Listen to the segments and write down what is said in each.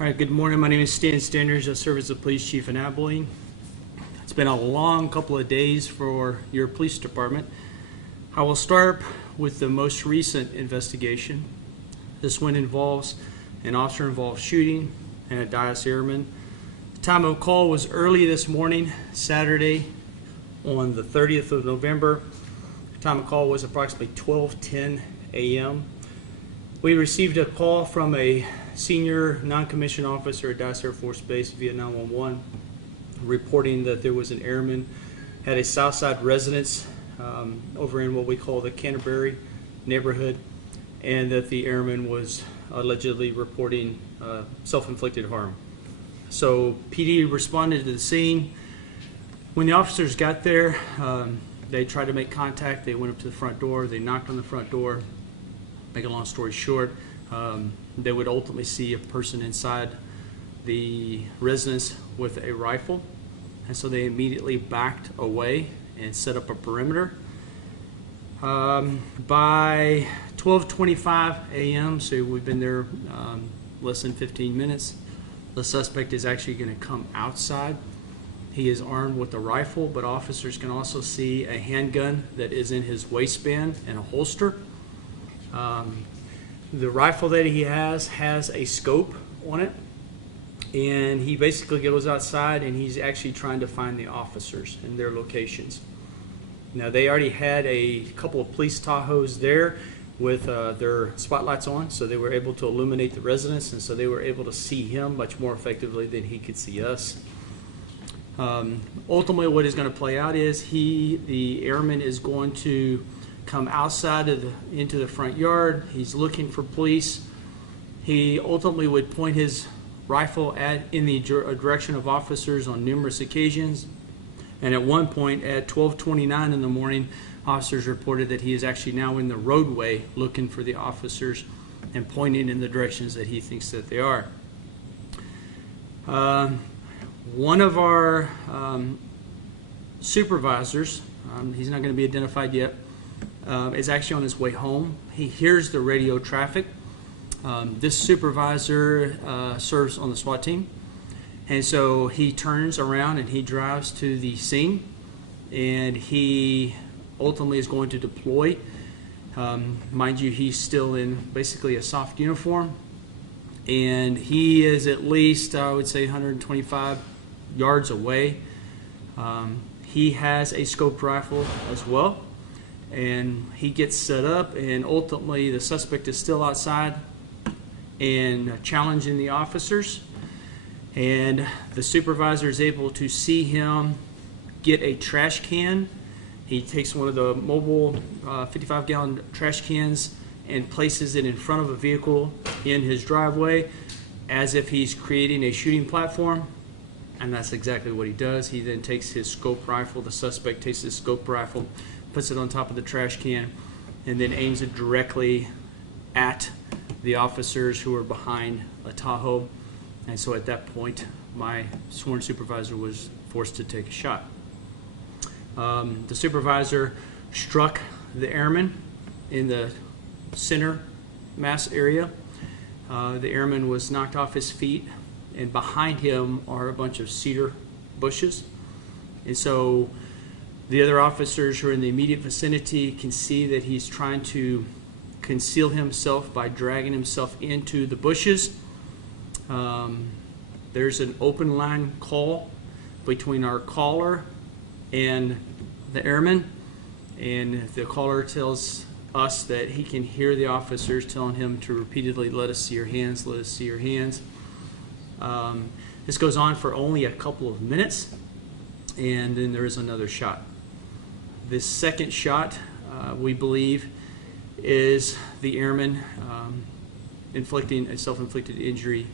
All right, good morning. My name is Stan Standers. I serve as the police chief in Abilene. It's been a long couple of days for your police department. I will start with the most recent investigation. This one involves an officer-involved shooting and a Dias airman. The time of call was early this morning, Saturday, on the 30th of November. The time of call was approximately 12:10 a.m. We received a call from a senior non-commissioned officer at Dice Air Force Base via 911 reporting that there was an airman at a Southside residence over in what we call the Canterbury neighborhood, and that the airman was allegedly reporting self-inflicted harm. So PD responded to the scene. When the officers got there, they tried to make contact. They went up to the front door. They knocked on the front door. Make a long story short, they would ultimately see a person inside the residence with a rifle, and so they immediately backed away and set up a perimeter. By 12:25 a.m., so we've been there less than 15 minutes, the suspect is actually going to come outside. He is armed with a rifle, but officers can also see a handgun that is in his waistband and a holster. The rifle that he has a scope on it, and he basically goes outside and he's actually trying to find the officers and their locations. Now, they already had a couple of police Tahoes there with their spotlights on, so they were able to illuminate the residence, and so they were able to see him much more effectively than he could see us. Ultimately, what is going to play out is the airman is going to come outside into the front yard. He's looking for police. He ultimately would point his rifle in the direction of officers on numerous occasions. And at one point, at 12:29 in the morning, officers reported that he is actually now in the roadway looking for the officers and pointing in the directions that he thinks that they are. One of our supervisors, he's not going to be identified yet, is actually on his way home. He hears the radio traffic. This supervisor serves on the SWAT team, and so he turns around and he drives to the scene, and he ultimately is going to deploy. Mind you, he's still in basically a soft uniform, and he is at least, I would say, 125 yards away. He has a scoped rifle as well, and he gets set up, and ultimately the suspect is still outside and challenging the officers, and the supervisor is able to see him get a trash can. He takes one of the mobile 55-gallon trash cans and places it in front of a vehicle in his driveway as if he's creating a shooting platform, and that's exactly what he does. He then takes his scope rifle, the suspect takes his scope rifle, puts it on top of the trash can, and then aims it directly at the officers who are behind a Tahoe. And so at that point, my sworn supervisor was forced to take a shot. The supervisor struck the airman in the center mass area. The airman was knocked off his feet, and behind him are a bunch of cedar bushes. And so the other officers who are in the immediate vicinity can see that he's trying to conceal himself by dragging himself into the bushes. There's an open line call between our caller and the airman, and the caller tells us that he can hear the officers telling him to repeatedly, "Let us see your hands, let us see your hands." This goes on for only a couple of minutes, and then there is another shot. This second shot, we believe, is the airman inflicting a self-inflicted injury.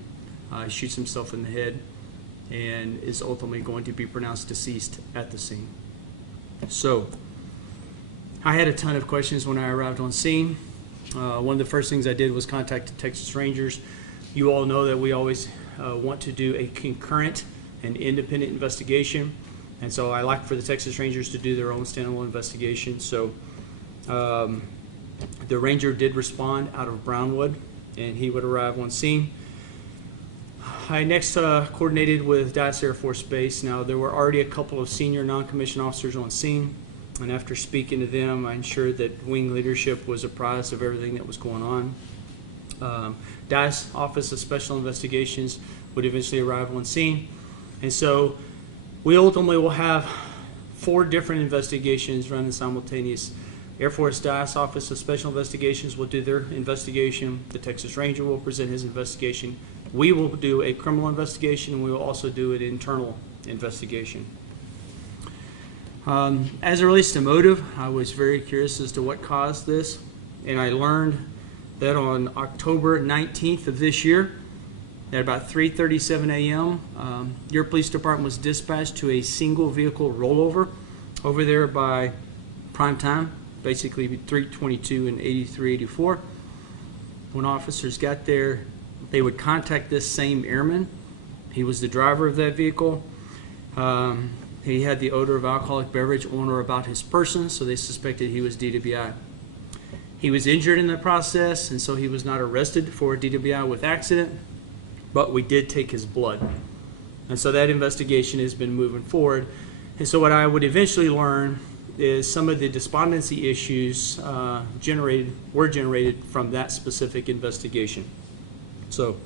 He shoots himself in the head and is ultimately going to be pronounced deceased at the scene. So, I had a ton of questions when I arrived on scene. One of the first things I did was contact the Texas Rangers. You all know that we always want to do a concurrent and independent investigation, and so I like for the Texas Rangers to do their own standalone investigation. So the ranger did respond out of Brownwood, and he would arrive on scene. I next coordinated with Dallas Air Force Base. Now, there were already a couple of senior non-commissioned officers on scene, and after speaking to them, I ensured that wing leadership was apprised of everything that was going on. Dallas Office of Special Investigations would eventually arrive on scene, and so we ultimately will have 4 different investigations running simultaneous. Air Force Dallas Office of Special Investigations will do their investigation. The Texas Ranger will present his investigation. We will do a criminal investigation, and we will also do an internal investigation. As it relates to motive, I was very curious as to what caused this, and I learned that on October 19th of this year, at about 3:37 a.m., your police department was dispatched to a single vehicle rollover over there by prime time, basically 322 and 8384. When officers got there, they would contact this same airman. He was the driver of that vehicle. He had the odor of alcoholic beverage on or about his person, so they suspected he was DWI. He was injured in the process, and so he was not arrested for DWI with accident, but we did take his blood. And so that investigation has been moving forward. And so what I would eventually learn is some of the despondency issues were generated from that specific investigation. So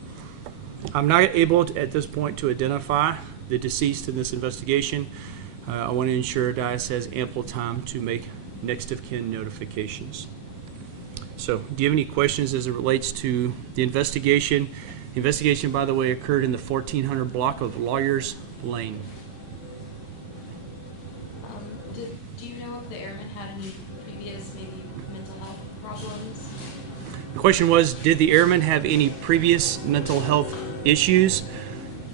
I'm not able to, at this point, to identify the deceased in this investigation. I want to ensure DICE has ample time to make next of kin notifications. So do you have any questions as it relates to the investigation? The investigation, by the way, occurred in the 1400 block of Lawyers Lane. Do you know if the airman had any previous maybe mental health problems? The question was, did the airman have any previous mental health issues?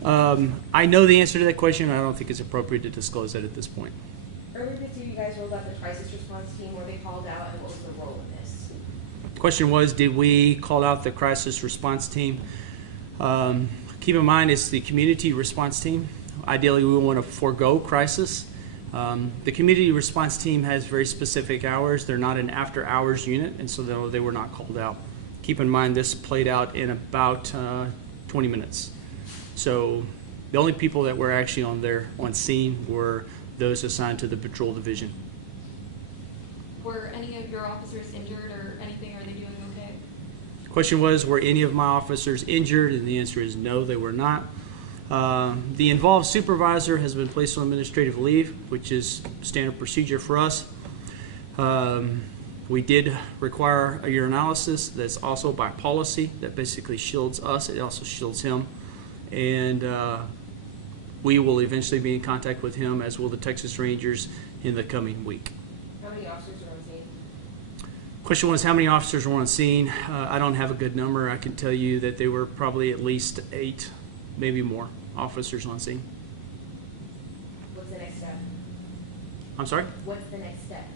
I know the answer to that question. I don't think it's appropriate to disclose that at this point. Earlier this year, you guys rolled out the crisis response team. Were they called out, and what was the role in this? The question was, did we call out the crisis response team? Keep in mind, it's the community response team. Ideally, we want to forego crisis. The community response team has very specific hours. They're not an after-hours unit, and so they were not called out. Keep in mind, this played out in about 20 minutes. So the only people that were actually on scene were those assigned to the patrol division. Were any of your officers injured or anything? Are they doing okay? The question was, were any of my officers injured? And the answer is no, they were not. The involved supervisor has been placed on administrative leave, which is standard procedure for us. We did require a urinalysis. That's also by policy. That basically shields us. It also shields him. And we will eventually be in contact with him, as will the Texas Rangers, in the coming week. How many officers are on scene? Question was, how many officers were on scene? I don't have a good number. I can tell you that there were probably at least 8, maybe more, officers on scene. What's the next step? I'm sorry? What's the next step?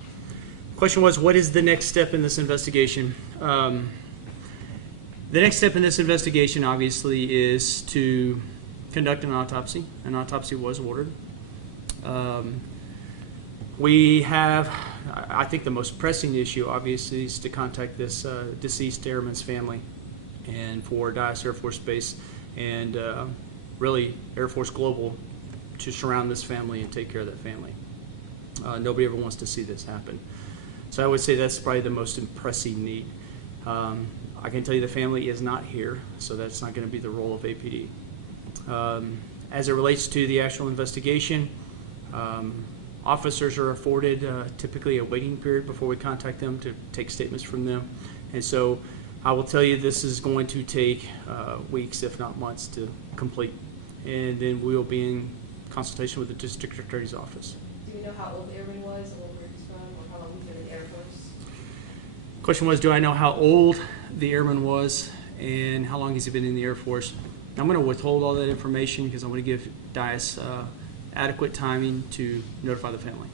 Question was, what is the next step in this investigation? The next step in this investigation, obviously, is to conduct an autopsy. An autopsy was ordered. We have, I think the most pressing issue, obviously, is to contact this deceased airman's family, and for Dallas Air Force Base and really Air Force Global to surround this family and take care of that family. Nobody ever wants to see this happen. So I would say that's probably the most pressing need. I can tell you the family is not here, so that's not going to be the role of APD. As it relates to the actual investigation, officers are afforded typically a waiting period before we contact them to take statements from them. And so I will tell you this is going to take weeks, if not months, to complete. And then we will be in consultation with the district attorney's office. Do you know how old the airman was, or where he's from, or how long he's been in the Air Force? Question was, do I know how old the airman was and how long he's been in the Air Force? I'm going to withhold all that information because I want to give DICE adequate timing to notify the family.